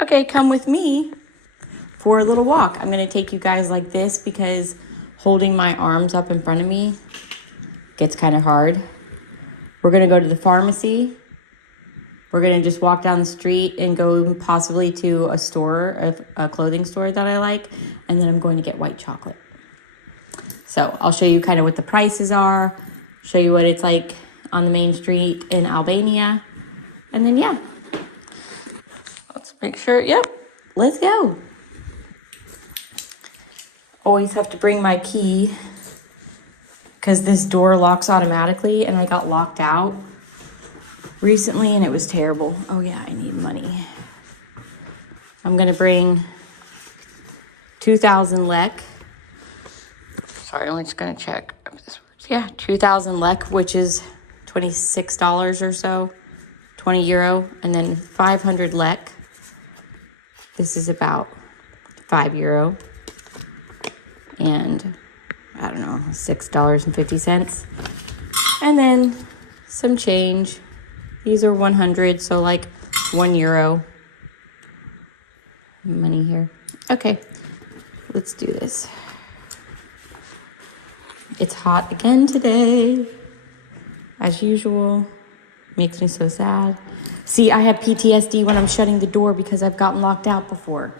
Okay, come with me for a little walk. I'm going to take you guys like this because holding my arms up in front of me gets kind of hard. We're going to go to the pharmacy. We're going to just walk down the street and go possibly to a store, a clothing store that I like, and then I'm going to get white chocolate. So I'll show you kind of what the prices are, show you what it's like on the main street in Albania, and then yeah. Let's make sure, yep, let's go. Always have to bring my key because this door locks automatically and I got locked out recently and it was terrible. Oh yeah, I need money. I'm gonna bring 2,000 lek. Sorry, I'm just gonna check if this works. Yeah, 2,000 lek, which is $26 or so, 20 euro, and then 500 lek. This is about 5 euro. And I don't know, $6.50. And then some change. These are 100, so like 1 euro. Money here. Okay, let's do this. It's hot again today, as usual. Makes me so sad. See, I have PTSD when I'm shutting the door because I've gotten locked out before.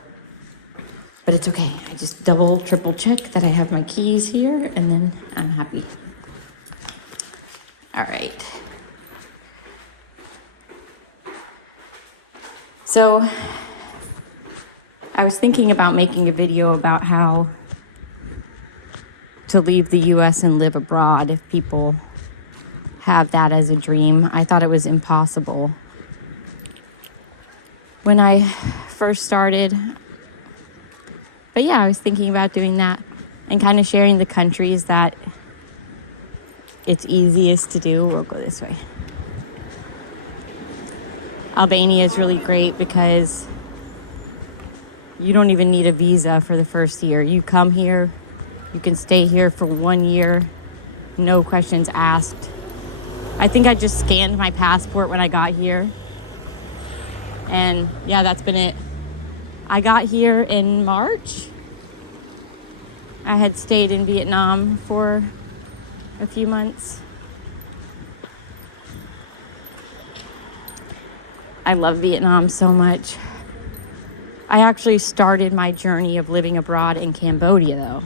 But it's okay. I just double, triple check that I have my keys here, and then I'm happy. All right. So I was thinking about making a video about how to leave the US and live abroad if people have that as a dream. I thought it was impossible. When I first started, but yeah, I was thinking about doing that and kind of sharing the countries that it's easiest to do. We'll go this way. Albania is really great because you don't even need a visa for the first year. You come here, you can stay here for 1 year, no questions asked. I think I just scanned my passport when I got here. And yeah, that's been it. I got here in March. I had stayed in Vietnam for a few months. I love Vietnam so much. I actually started my journey of living abroad in Cambodia, though.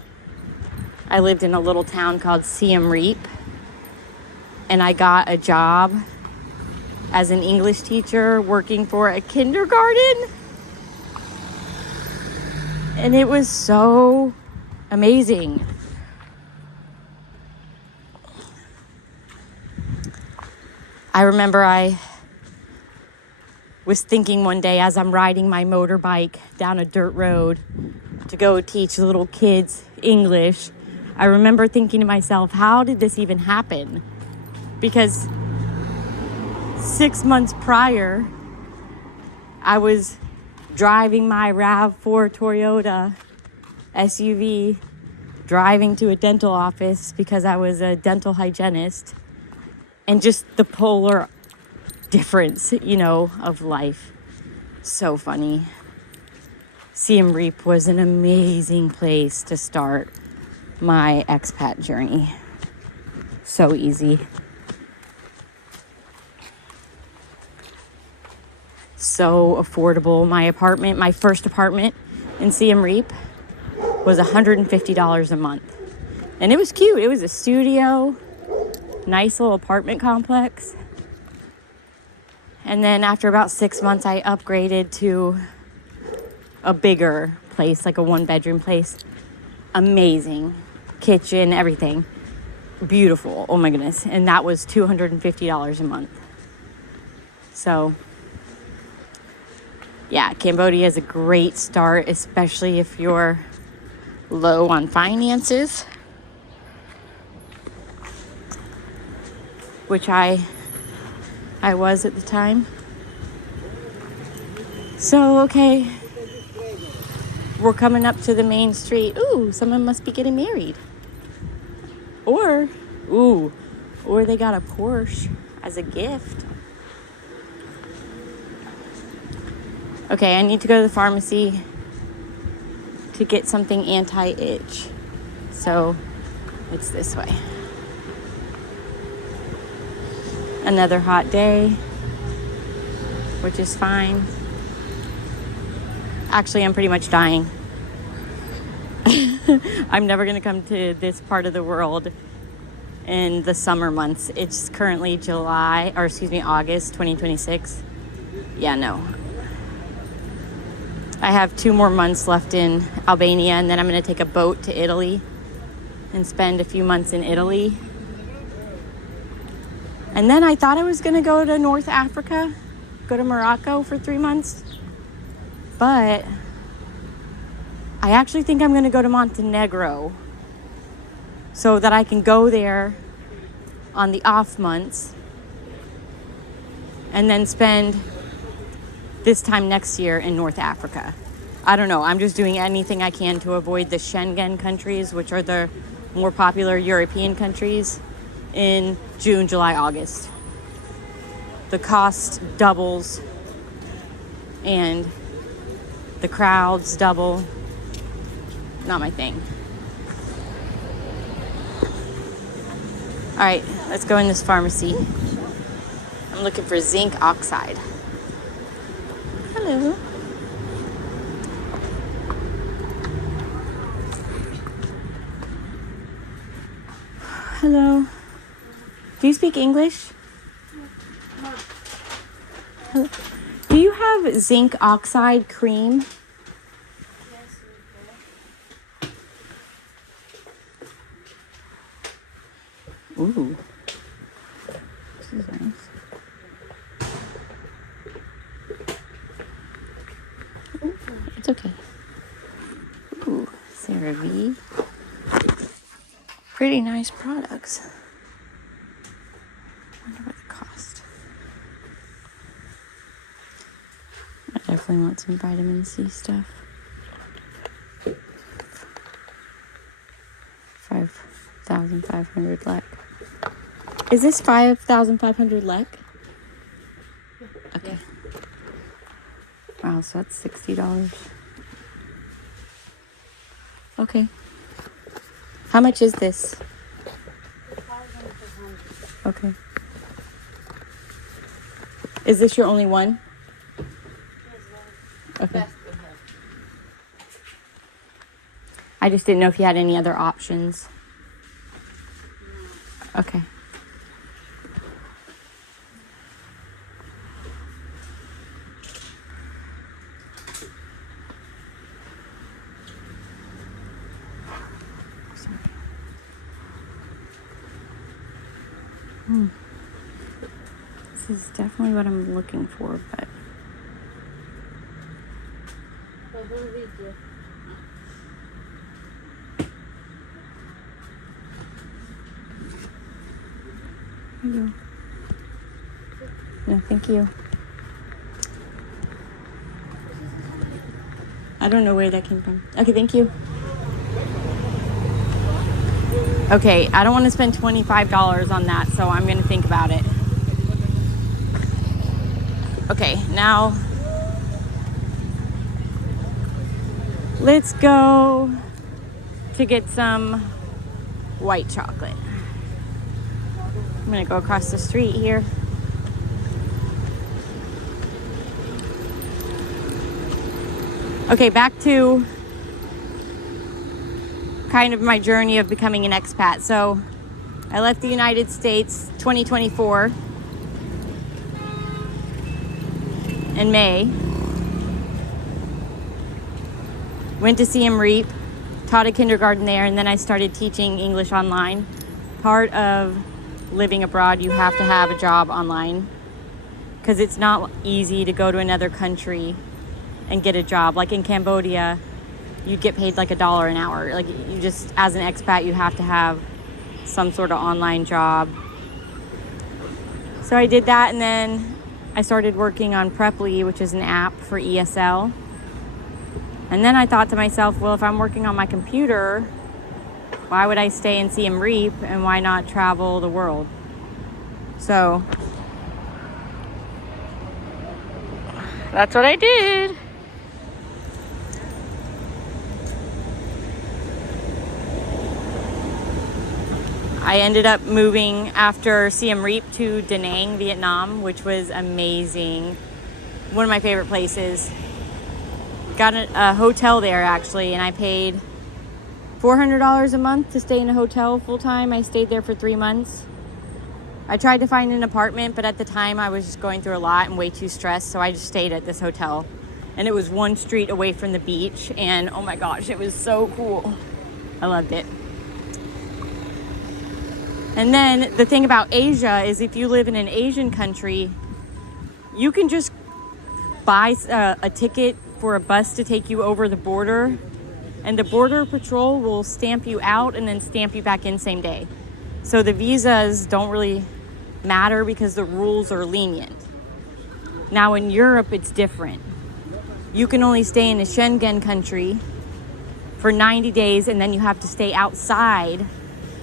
I lived in a little town called Siem Reap, and I got a job as an English teacher working for a kindergarten. And it was so amazing. I remember I was thinking one day as I'm riding my motorbike down a dirt road to go teach little kids English, I remember thinking to myself, how did this even happen? Because 6 months prior, I was driving my RAV4 Toyota SUV, driving to a dental office because I was a dental hygienist, and just the polar difference, of life. So funny. Siem Reap was an amazing place to start my expat journey. So easy. So affordable. My first apartment in Siem Reap was $150 a month. And it was cute. It was a studio, nice little apartment complex. And then after about 6 months, I upgraded to a bigger place, like a 1-bedroom place. Amazing. Kitchen, everything. Beautiful. Oh my goodness. And that was $250 a month. So yeah, Cambodia is a great start, especially if you're low on finances, which I was at the time. So, okay, we're coming up to the main street. Ooh, someone must be getting married. Or they got a Porsche as a gift. Okay, I need to go to the pharmacy to get something anti-itch. So it's this way. Another hot day, which is fine. Actually, I'm pretty much dying. I'm never going to come to this part of the world in the summer months. It's currently August 2026. Yeah, no. I have 2 more months left in Albania, and then I'm going to take a boat to Italy and spend a few months in Italy. And then I thought I was going to go to North Africa, go to Morocco for 3 months. But I actually think I'm going to go to Montenegro so that I can go there on the off months and then spend this time next year in North Africa. I don't know. I'm just doing anything I can to avoid the Schengen countries, which are the more popular European countries, in June, July, August. The cost doubles and the crowds double. Not my thing. All right, let's go in this pharmacy. I'm looking for zinc oxide. Hello. Hello. Do you speak English? Hello. Do you have zinc oxide cream? Ooh. This is nice. Ooh, it's okay. Ooh, CeraVe. Pretty nice products. Wonder what the cost. I definitely want some vitamin C stuff. 5,500 lek. Is this 5,500 lek? Okay. Wow, so that's $60. Okay. How much is this? Okay. Is this your only one? Okay. I just didn't know if you had any other options. Okay. This is definitely what I'm looking for, but here you go. No, thank you. I don't know where that came from. Okay, thank you. Okay, I don't want to spend $25 on that, so I'm going to think about it. Okay, now let's go to get some white chocolate. I'm going to go across the street here. Okay, back to kind of my journey of becoming an expat. So I left the United States 2024 in May. Went to Siem Reap, taught a kindergarten there, and then I started teaching English online. Part of living abroad, you have to have a job online because it's not easy to go to another country and get a job. Like in Cambodia, you'd get paid like $1 an hour. Like you just, as an expat, you have to have some sort of online job. So I did that, and then I started working on Preply, which is an app for ESL. And then I thought to myself, well, if I'm working on my computer, why would I stay in Siem Reap and why not travel the world? So that's what I did. I ended up moving after Siem Reap to Da Nang, Vietnam, which was amazing. One of my favorite places. Got a hotel there actually, and I paid $400 a month to stay in a hotel full time. I stayed there for 3 months. I tried to find an apartment, but at the time I was just going through a lot and way too stressed, so I just stayed at this hotel. And it was one street away from the beach, and oh my gosh, it was so cool. I loved it. And then the thing about Asia is if you live in an Asian country, you can just buy a ticket for a bus to take you over the border, and the border patrol will stamp you out and then stamp you back in same day. So the visas don't really matter because the rules are lenient. Now in Europe, it's different. You can only stay in a Schengen country for 90 days, and then you have to stay outside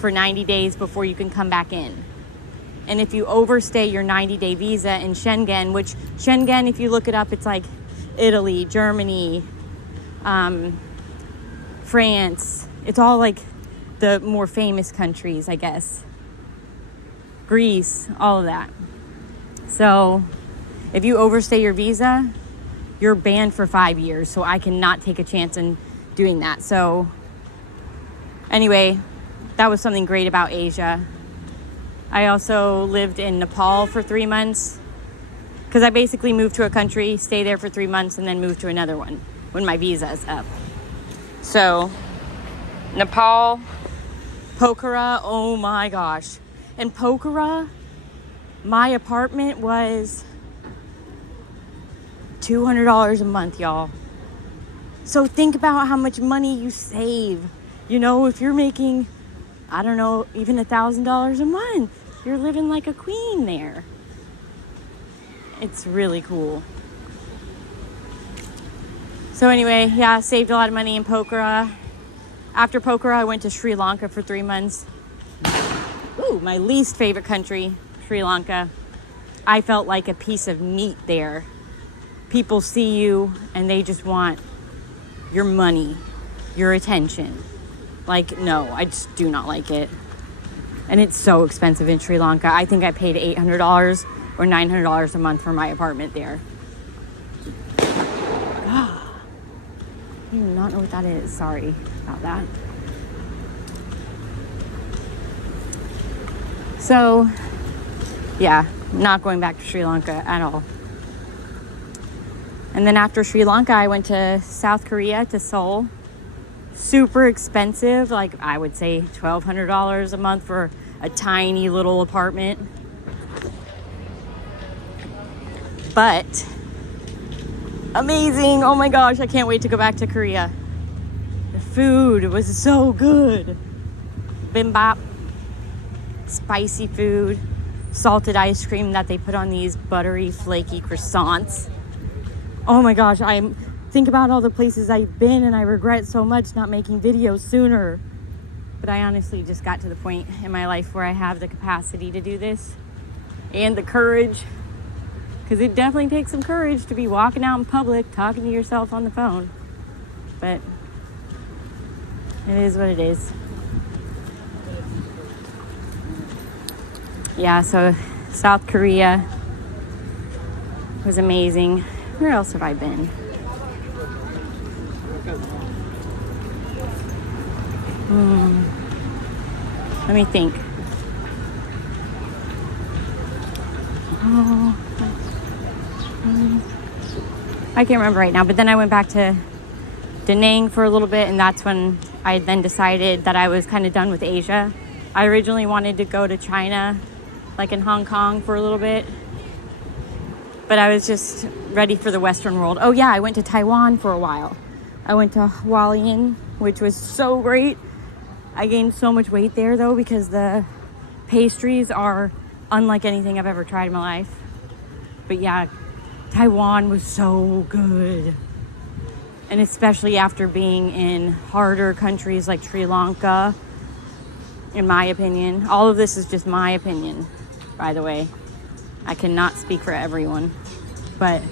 for 90 days before you can come back in. And if you overstay your 90-day visa in Schengen, which Schengen, if you look it up, it's like Italy, Germany, France. It's all like the more famous countries, I guess. Greece, all of that. So if you overstay your visa, you're banned for 5 years. So I cannot take a chance in doing that. So anyway, that was something great about Asia. I also lived in Nepal for 3 months because I basically moved to a country, stay there for 3 months, and then move to another one when my visa is up. So Nepal, Pokhara, oh my gosh. In Pokhara, my apartment was $200 a month, y'all. So think about how much money you save. You know, if you're making, I don't know, even $1,000 a month, you're living like a queen there. It's really cool. So anyway, yeah, saved a lot of money in Pokhara. After Pokhara, I went to Sri Lanka for 3 months. Ooh, my least favorite country, Sri Lanka. I felt like a piece of meat there. People see you and they just want your money, your attention. Like, no, I just do not like it. And it's so expensive in Sri Lanka. I think I paid $800 or $900 a month for my apartment there. I do not know what that is. Sorry about that. So, yeah, not going back to Sri Lanka at all. And then after Sri Lanka, I went to South Korea, to Seoul. Super expensive, like I would say $1,200 a month for a tiny little apartment. But amazing. Oh my gosh, I can't wait to go back to Korea. The food was so good. Bibimbap, spicy food, salted ice cream that they put on these buttery, flaky croissants. Oh my gosh, I think about all the places I've been and I regret so much not making videos sooner. But I honestly just got to the point in my life where I have the capacity to do this and the courage. Because it definitely takes some courage to be walking out in public, talking to yourself on the phone. But it is what it is. Yeah, so South Korea was amazing. Where else have I been? Let me think. I can't remember right now, but then I went back to Da Nang for a little bit, and that's when I then decided that I was kind of done with Asia. I originally wanted to go to China, like in Hong Kong for a little bit, but I was just ready for the Western world. Oh yeah, I went to Taiwan for a while. I went to Hualien, which was so great. I gained so much weight there though because the pastries are unlike anything I've ever tried in my life. But yeah, Taiwan was so good. And especially after being in harder countries like Sri Lanka, in my opinion. All of this is just my opinion, by the way. I cannot speak for everyone. But,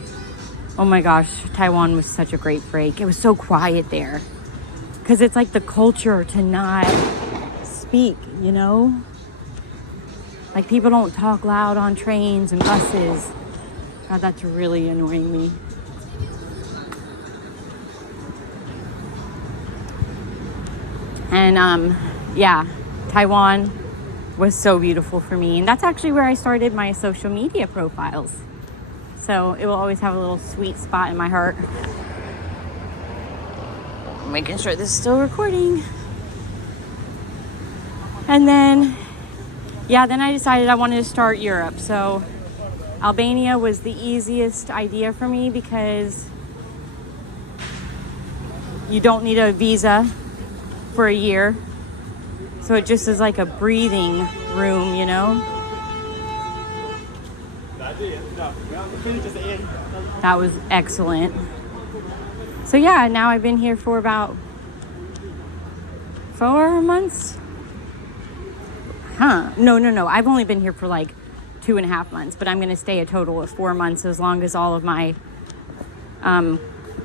oh my gosh, Taiwan was such a great break. It was so quiet there. Because it's like the culture to not speak, you know? Like, people don't talk loud on trains and buses. God, that's really annoying me. And yeah, Taiwan was so beautiful for me. And that's actually where I started my social media profiles. So it will always have a little sweet spot in my heart. Making sure this is still recording. And then, yeah, then I decided I wanted to start Europe. So Albania was the easiest idea for me because you don't need a visa for a year. So it just is like a breathing room, you know? That was excellent. So yeah, now I've been here for about 4 months. No. I've only been here for like 2.5 months, but I'm going to stay a total of 4 months as long as all of my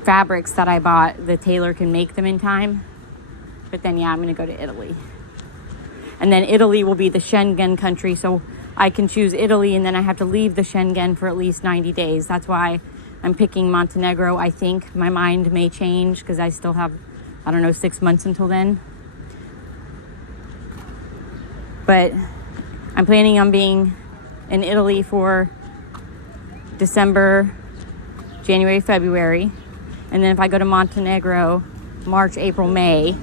fabrics that I bought, the tailor can make them in time. But then, yeah, I'm going to go to Italy. And then Italy will be the Schengen country, so I can choose Italy, and then I have to leave the Schengen for at least 90 days. That's why I'm picking Montenegro. I think my mind may change because I still have, 6 months until then. But I'm planning on being in Italy for December, January, February. And then if I go to Montenegro, March, April, May.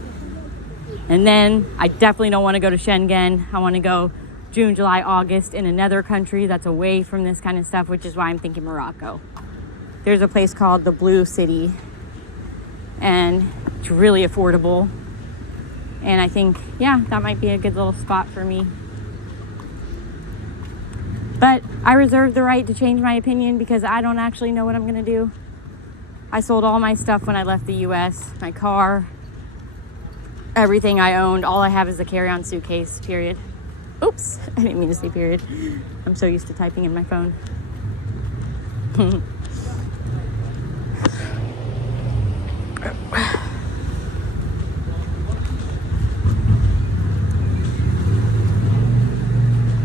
And then I definitely don't want to go to Schengen. I want to go June, July, August in another country that's away from this kind of stuff, which is why I'm thinking Morocco. There's a place called the Blue City, and it's really affordable. And I think, yeah, that might be a good little spot for me. But I reserve the right to change my opinion because I don't actually know what I'm going to do. I sold all my stuff when I left the U.S., my car, everything I owned. All I have is a carry-on suitcase, period. Oops, I didn't mean to say period. I'm so used to typing in my phone.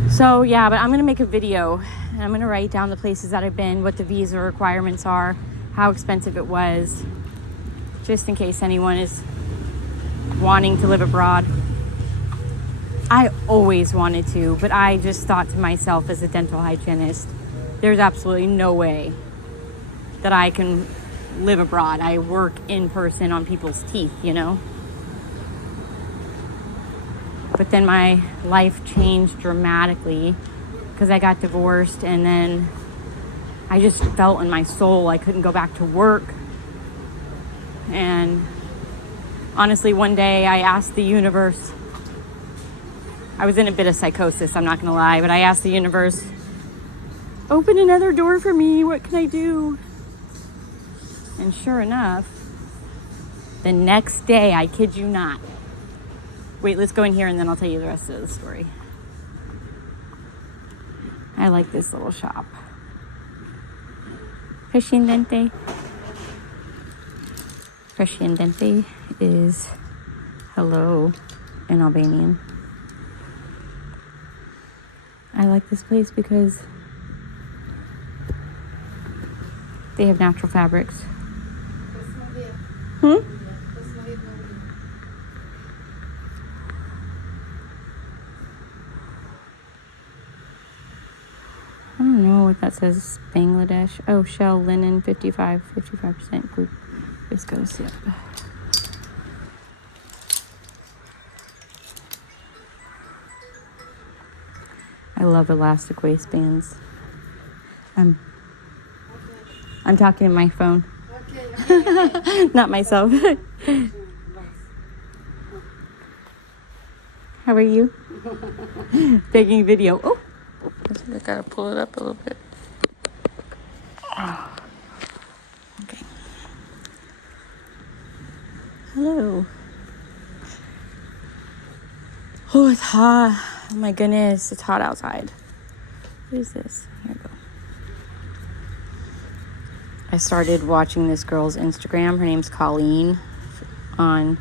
So yeah, but I'm gonna make a video and I'm gonna write down the places that I've been, what the visa requirements are, how expensive it was, just in case anyone is wanting to live abroad. I always wanted to, but I just thought to myself as a dental hygienist, there's absolutely no way that I can live abroad. I work in person on people's teeth, you know? But then my life changed dramatically because I got divorced, and then I just felt in my soul I couldn't go back to work. And honestly, one day I asked the universe, I was in a bit of psychosis, I'm not gonna lie, but I asked the universe, open another door for me, what can I do? And sure enough, the next day, I kid you not. Wait, let's go in here and then I'll tell you the rest of the story. I like this little shop. Presidente. Presidente is hello in Albanian. I like this place because they have natural fabrics. I don't know what that says. Bangladesh. Oh, shell linen 55% group viscose. Yep. I love elastic waistbands. I'm talking to my phone. Okay. Not myself. How are you? Taking video. Oh, I think I gotta pull it up a little bit. Oh. Okay. Hello. Oh, it's hot. Oh my goodness, it's hot outside. What is this? Here we go. I started watching this girl's Instagram. Her name's Colleen on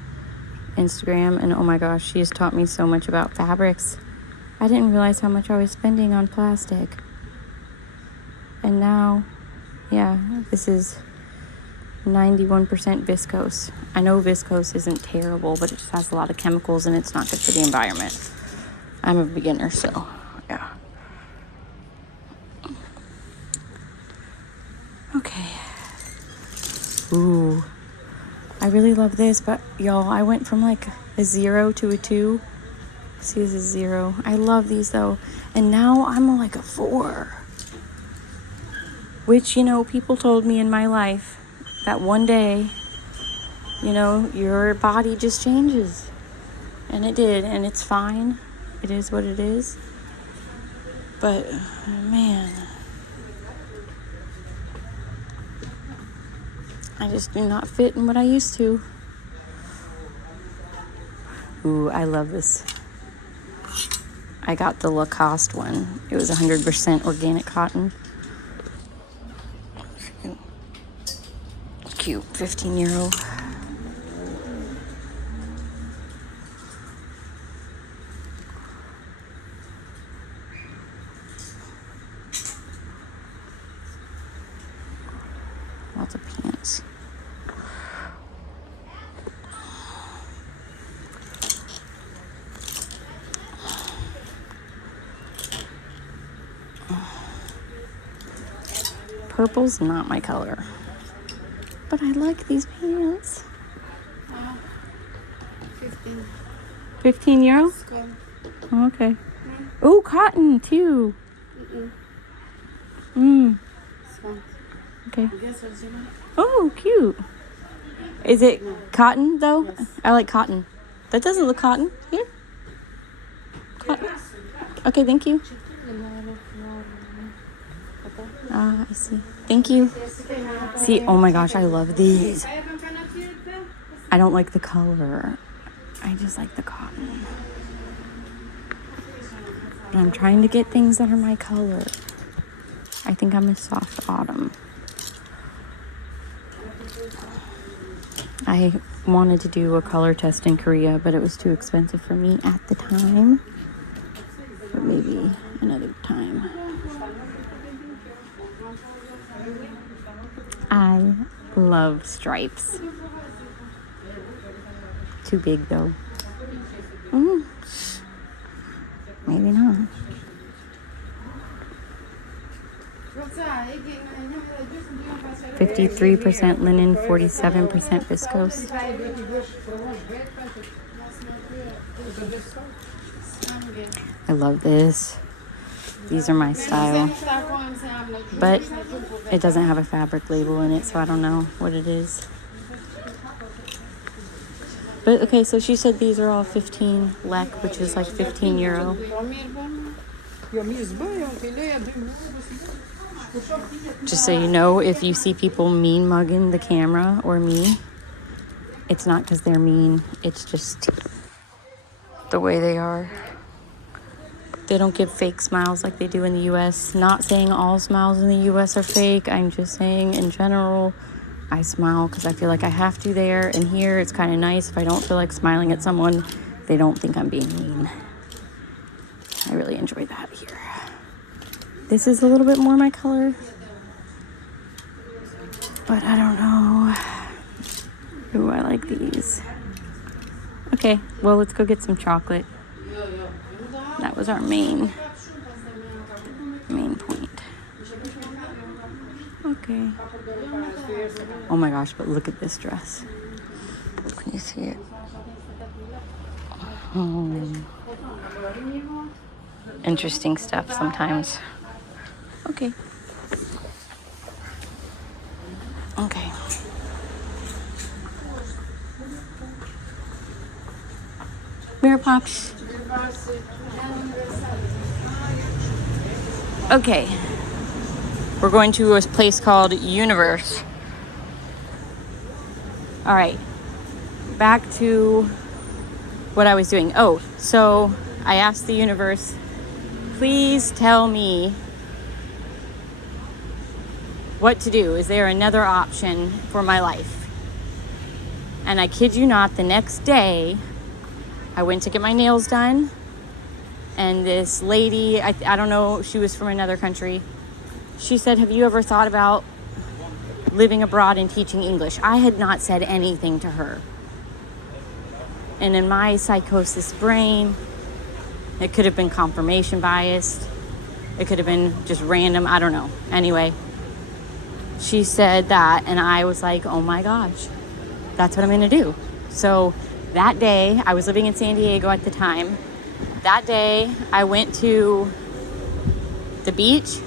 Instagram. And oh my gosh, she has taught me so much about fabrics. I I didn't realize how much I was spending on plastic. And now, yeah, this is 91% viscose. I know viscose isn't terrible, but it just has a lot of chemicals and it's not good for the environment. I'm a beginner, so yeah. Okay. Ooh. I really love this, but y'all, I went from like a 0 to a 2. See, this is 0. I love these though. And now I'm like a 4. Which, you know, people told me in my life that one day, you know, your body just changes. And it did, and it's fine. It is what it is. But, man, I just do not fit in what I used to. Ooh, I love this. I got the Lacoste one. It was 100% organic cotton. Cute, 15-year-old. Lots of pants. Purple's not my color. But I like these pants. 15. 15 euro? Oh, okay. Oh, cotton too. Okay. Oh, cute. Is it cotton though? Yes. I like cotton. That doesn't look cotton. Here. Cotton. Okay, thank you. I see. Thank you. See, oh my gosh, I love these. I don't like the color. I just like the cotton. But I'm trying to get things that are my color. I think I'm a soft autumn. I wanted to do a color test in Korea, but it was too expensive for me at the time. But maybe another time. I love stripes. Too big though. Maybe not. – 53% linen, 47% viscose. I love this. These are my style. But it doesn't have a fabric label in it, so I don't know what it is. But okay, so she said these are all 15 lek, which is like 15 euro. Just so you know, if you see people mean mugging the camera or me, it's not because they're mean. It's just the way they are. They don't give fake smiles like they do in the U.S. Not saying all smiles in the U.S. are fake. I'm just saying in general, I smile because I feel like I have to there. And here, it's kind of nice. If I don't feel like smiling at someone, they don't think I'm being mean. I really enjoy that here. This is a little bit more my color. But I don't know. Ooh, I like these. Okay, well, let's go get some chocolate. That was our main point. Okay. Oh my gosh, but look at this dress. Can you see it? Oh. Interesting stuff sometimes. Okay. Okay. Mirror Pops. Okay. We're going to a place called Universe. All right. Back to what I was doing. Oh, so I asked the universe, please tell me what to do. Is there another option for my life? And I kid you not, the next day, I went to get my nails done. And this lady, I don't know, she was from another country. She said, have you ever thought about living abroad and teaching English? I had not said anything to her. And in my psychosis brain, it could have been confirmation biased. It could have been just random. I don't know. Anyway, she said that, and I was like, oh my gosh, that's what I'm going to do. So that day, I was living in San Diego at the time. That day, I went to the beach,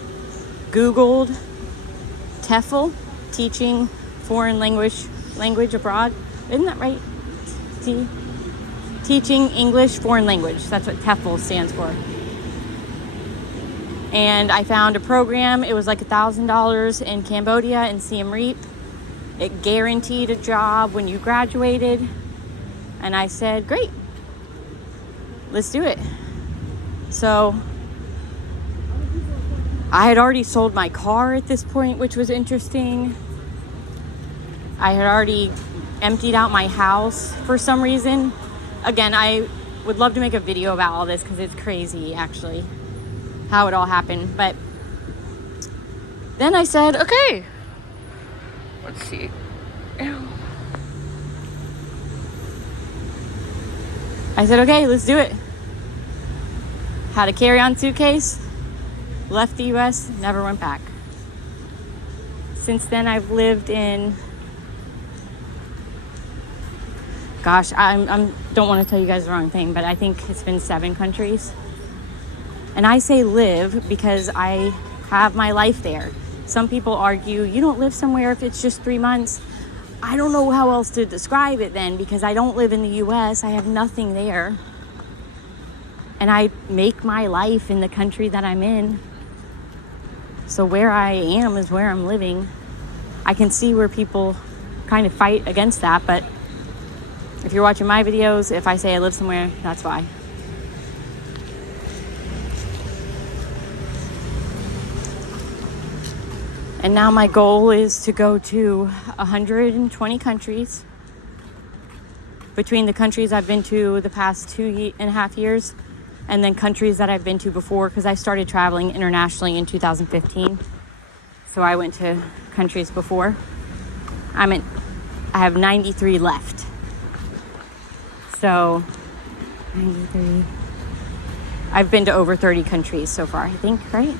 Googled TEFL, teaching foreign language abroad. Isn't that right? Teaching English foreign language. That's what TEFL stands for. And I found a program. It was like $1,000 in Cambodia and Siem Reap. It guaranteed a job when you graduated. And I said, great, let's do it. So I had already sold my car at this point, which was interesting. I had already emptied out my house for some reason. Again, I would love to make a video about all this because it's crazy, actually, how it all happened. But then I said, okay, let's see. I said, okay, let's do it. Had a carry-on suitcase, left the US, never went back. Since then, I've lived in, gosh, I don't want to tell you guys the wrong thing, but I think it's been 7 countries. And I say live because I have my life there. Some people argue, you don't live somewhere if it's just 3 months. I don't know how else to describe it then, because I don't live in the US. I have nothing there. And I make my life in the country that I'm in. So where I am is where I'm living. I can see where people kind of fight against that, but if you're watching my videos, if I say I live somewhere, that's why. And now my goal is to go to 120 countries. Between the countries I've been to the past 2.5 years and then countries that I've been to before, because I started traveling internationally in 2015. So I went to countries before. I have 93 left. So 93. I've been to over 30 countries so far, I think, right?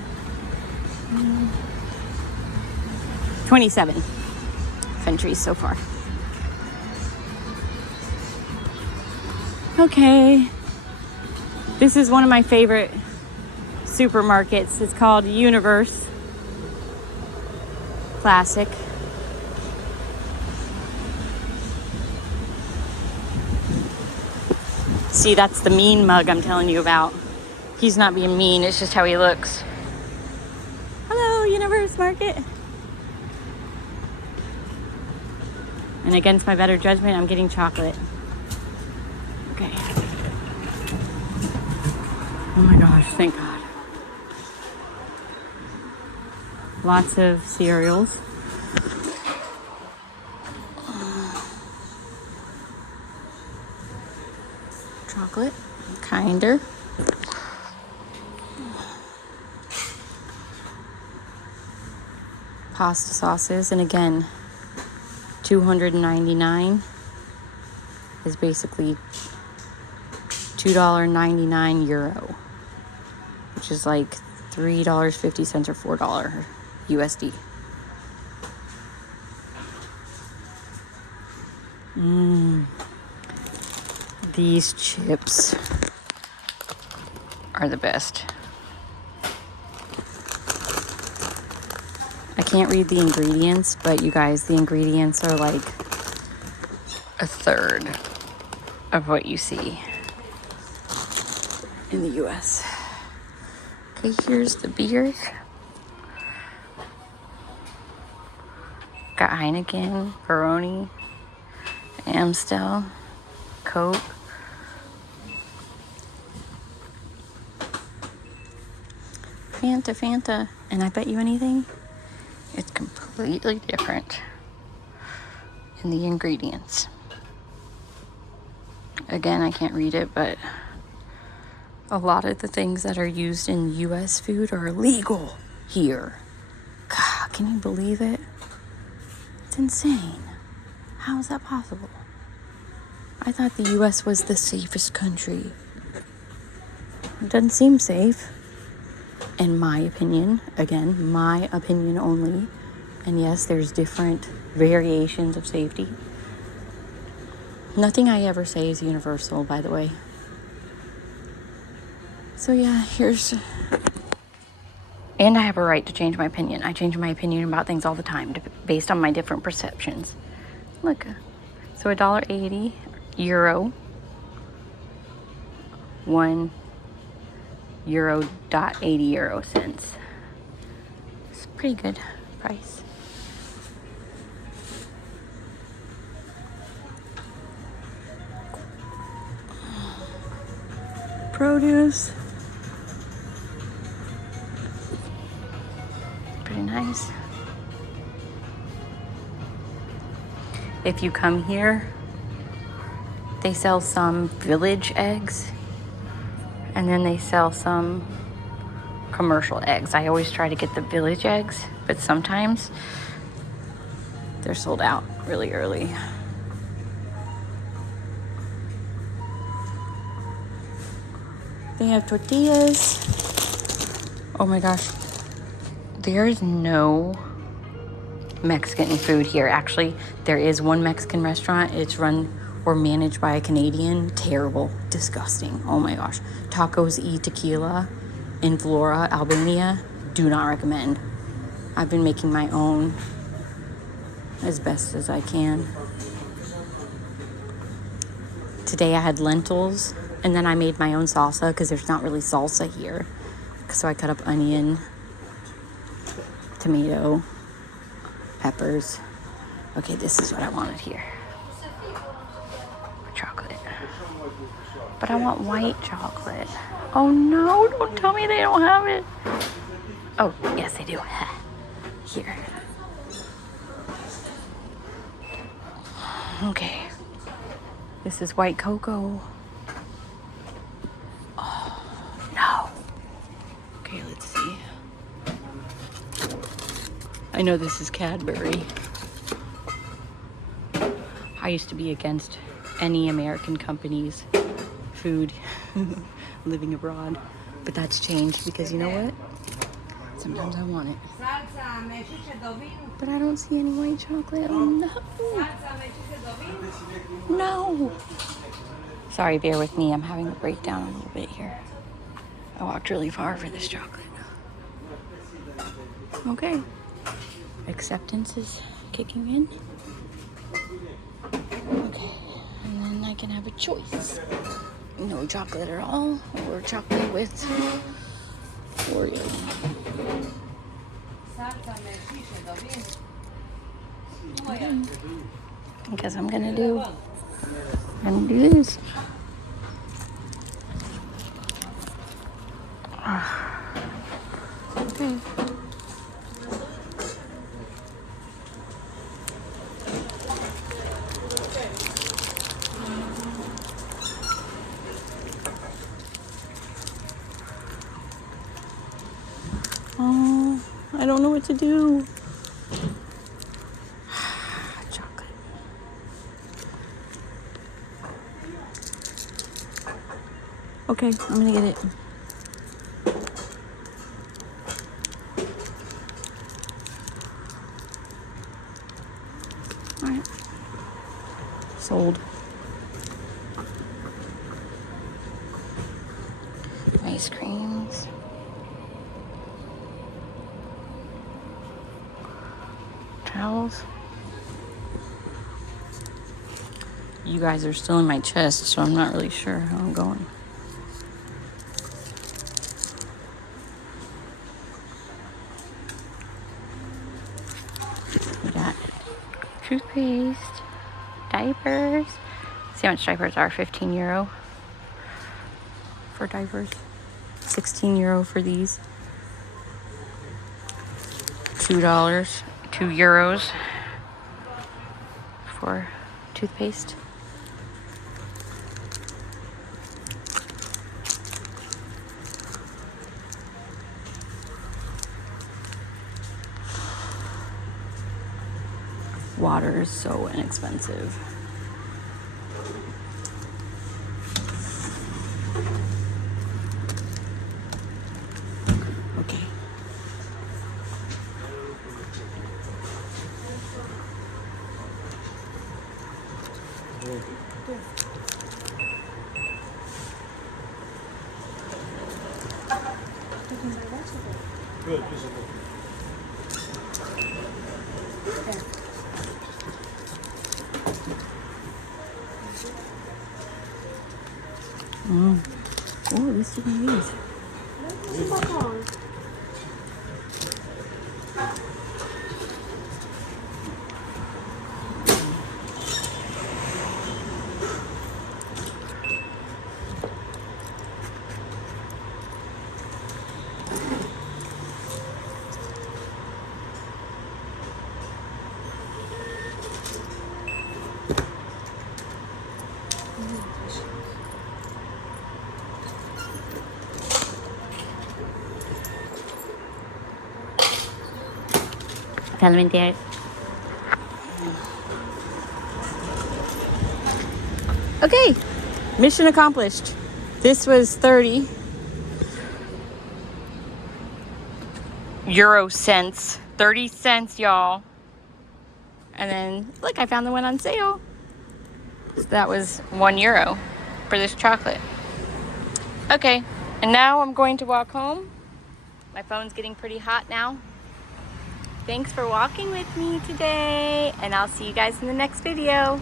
27 countries so far. Okay. This is one of my favorite supermarkets. It's called Universe. Classic. See, that's the mean mug I'm telling you about. He's not being mean, it's just how he looks. Hello, Universe Market. And against my better judgment, I'm getting chocolate. Okay. Oh my gosh, thank God. Lots of cereals. Chocolate, kinder. Pasta sauces, and again, $2.99 is basically €2.99, which is like $3.50 or $4 USD. These chips are the best. I can't read the ingredients, but you guys, the ingredients are like a third of what you see in the US. Okay, here's the beers. Got Heineken, Peroni, Amstel, Coke. Fanta. And I bet you anything, it's completely different in the ingredients. Again, I can't read it, but A lot of the things that are used in US food are illegal here. God, can you believe it? It's insane. How is that possible? I thought the US was the safest country. It doesn't seem safe, in my opinion. Again, my opinion only. And yes, there's different variations of safety. Nothing I ever say is universal, by the way. So yeah, and I have a right to change my opinion. I change my opinion about things all the time based on my different perceptions. Look, so $1.80 euro, €1.80. It's a pretty good price. Produce. Pretty nice. If you come here, they sell some village eggs, and then they sell some commercial eggs. I always try to get the village eggs, but sometimes they're sold out really early. They have tortillas. Oh my gosh. There's no Mexican food here. Actually, there is one Mexican restaurant. It's run or managed by a Canadian. Terrible. Disgusting. Oh my gosh. Tacos y Tequila in Vlore, Albania. Do not recommend. I've been making my own as best as I can. Today I had lentils, and then I made my own salsa because there's not really salsa here. So I cut up onion, tomato, peppers. Okay, this is what I wanted here. Chocolate. But I want white chocolate. Oh no, don't tell me they don't have it. Oh, yes they do. Here. Okay. This is white cocoa. Oh, no. Okay, let's see. I know this is Cadbury. I used to be against any American company's food living abroad, but that's changed because you know what? Sometimes I want it. But I don't see any white chocolate. Oh no. No. Sorry, bear with me. I'm having a breakdown a little bit here. I walked really far for this chocolate. Okay. Acceptance is kicking in. Okay. And then I can have a choice. No chocolate at all, or chocolate with Oreo. Because I'm gonna do this. Okay. Oh, I don't know what to do. Chocolate. Okay, I'm gonna get it. All right. Sold. Ice creams. Towels. You guys are still in my chest, so I'm not really sure how I'm going. We got toothpaste, diapers. See how much diapers are? €15 for diapers. €16 for these. €2 for toothpaste. water is so inexpensive. Okay. Good. Oh, let's do one of these. Parliamentary. Okay, mission accomplished. This was 30 euro cents, 30 cents, y'all. And then look, I found the one on sale. So that was €1 for this chocolate. Okay, and now I'm going to walk home. My phone's getting pretty hot now. Thanks for walking with me today, and I'll see you guys in the next video.